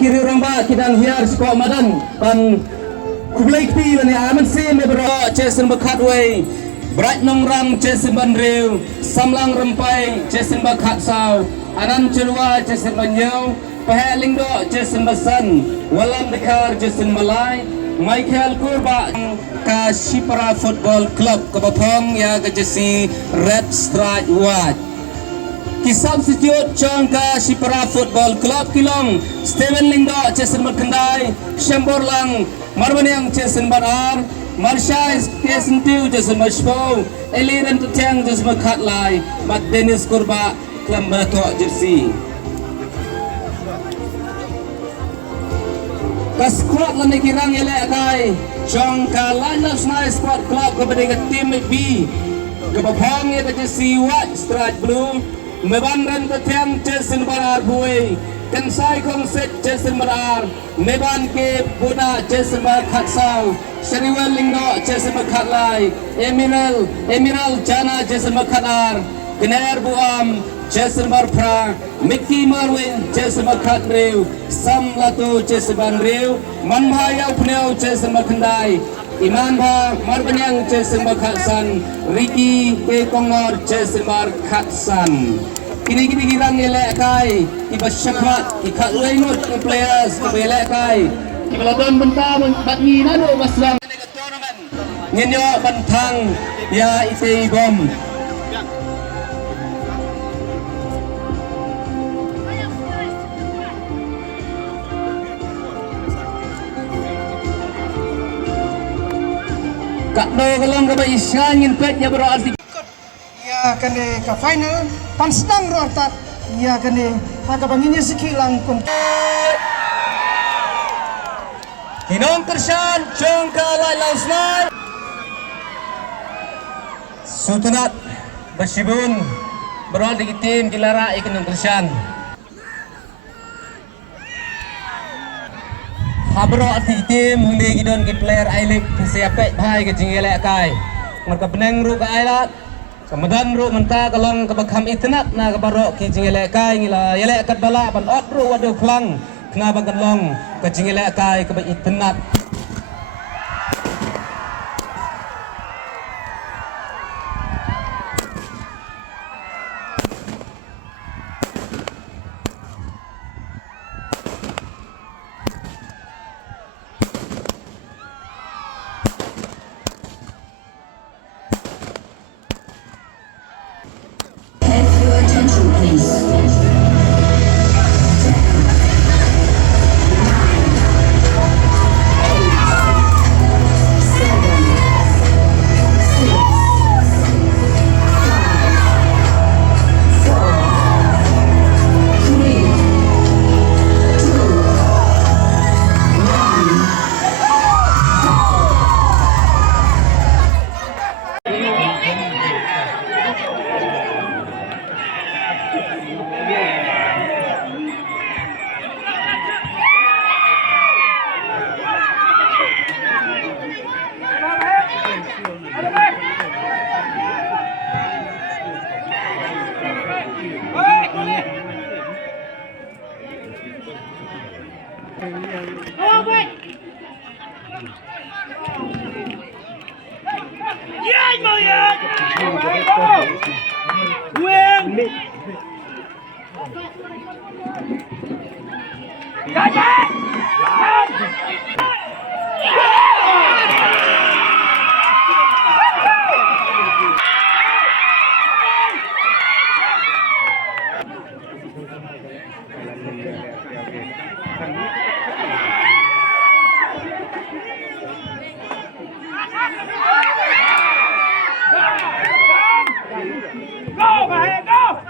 Kiri Rangba kidang hiar sport madan pan kublai pi bani aman sim bro Jason Bakatway Bright Nongrang Jason Banriu Samlang Rempai Jason Bakat Sau Anan Chilwa Jason Banyau Pahelingdo Jason Basan Walam Dekar Jason Malai Michael Kurba ka Shipara Football Club Kabapong ya kejesi Red Strike White ki substitute Changka Shipara Football Club Kilong Steven Lingdo Jason Berkendai Shambor Lang Marwaniang Jason Barar Marshai Jason Tiu Jason Mashpo Eliran Tutang Jason Berkatlai Mat Dennis Kurba Klambato Jersey Kaskuat lani kirang elek kai Changka Laitlawsnai Sport Club kepada tim B Kebapang ya Jersey White Strike Blue Meban ran Tutang Jason Barar Buai Kansai Kongset Jason Barar Meban ke Buddha Jason Bar Katsau Shariwal Lingdo Jason Bakatlai Emerald Jana Jason Bakatar Gener Buam Jason Barpra Mickey Marwin Jason Bakatriu Sam Latu Jason Banriu Manbha Iawphniaw Jason Bakandai Manbha Marwaniang Jason Bakatsan Ricky ke Kongor Jason Barkatsan Kini kirang elek kai iba syakmat ikat lengut ke players ke elek kai Kebeladon bentang batni nado maslang tournament ngenyo bentang ya ite bom Kak do kalong ka ba isangin pet ya bro arti ya kene ka final pan sedang rotat ya kene aga banginya sekilang kun Hinong Kershan Chongka Laitlawsnai Sutunat Basibun berol di tim Kilara Hinong Kershan Habro arti tim hundi gidon ki player Ailip siapet bhai ke jingelek kai merka beneng ru ka ailat kemudian ru menta kalong kebakham itnat na kabaro ki jingelek kai ngila yelek kat bala ban ot ru wadu klang kena bagalong ke jingelek kai ke itnat Go!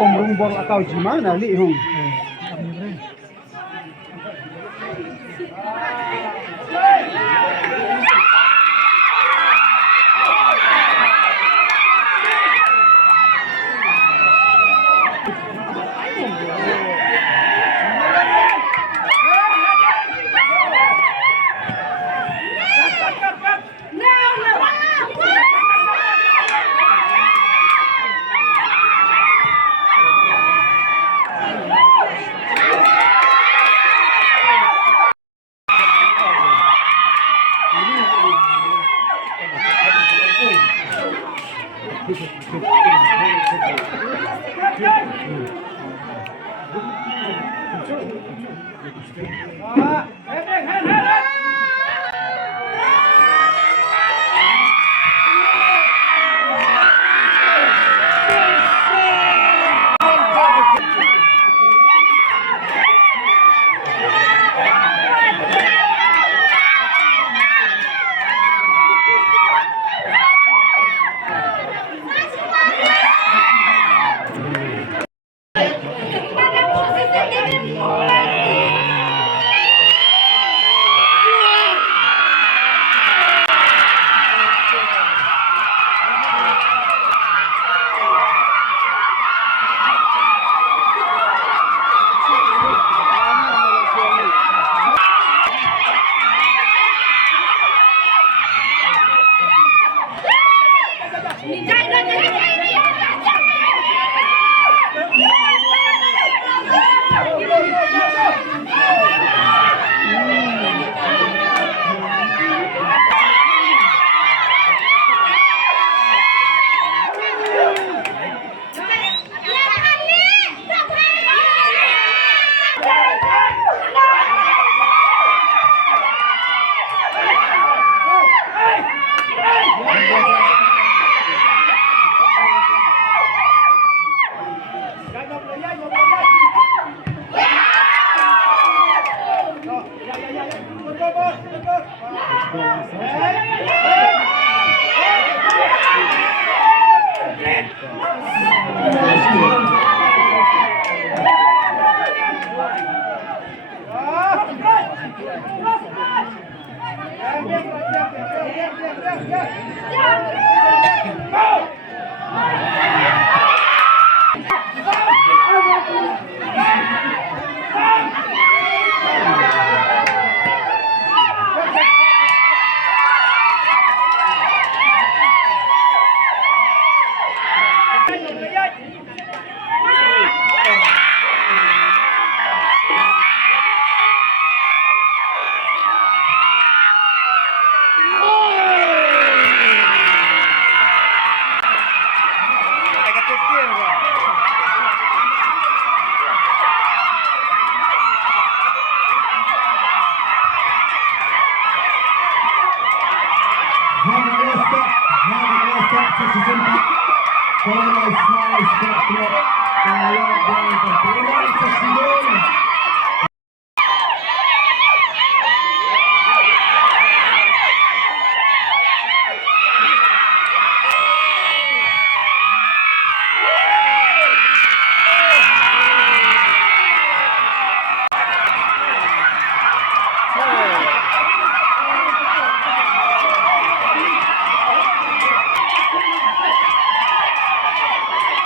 Pemrumbor atau gimana nih Hung?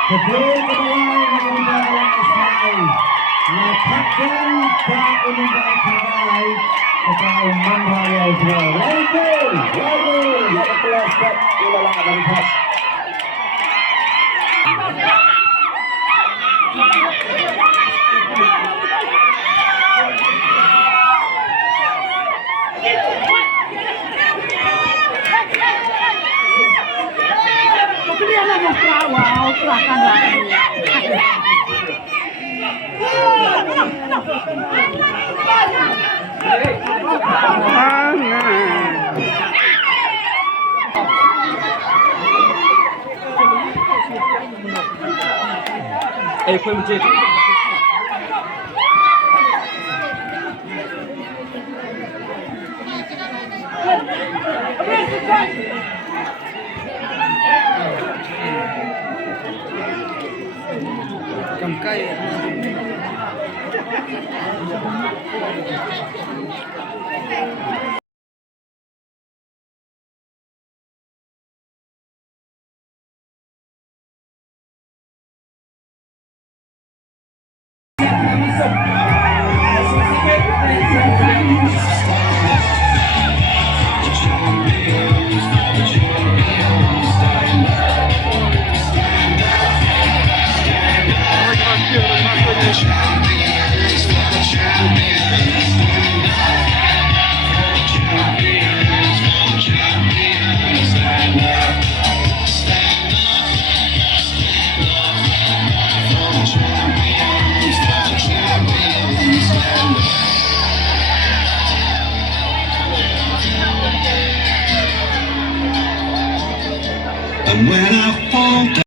Kedua mengundah Laitlawsnai. Kapten tak menunggu kembali kepada Manbha Iawphniaw. Lajong, ada kelas kat ulang dari hak. Foi muito jeito. Cầm cây.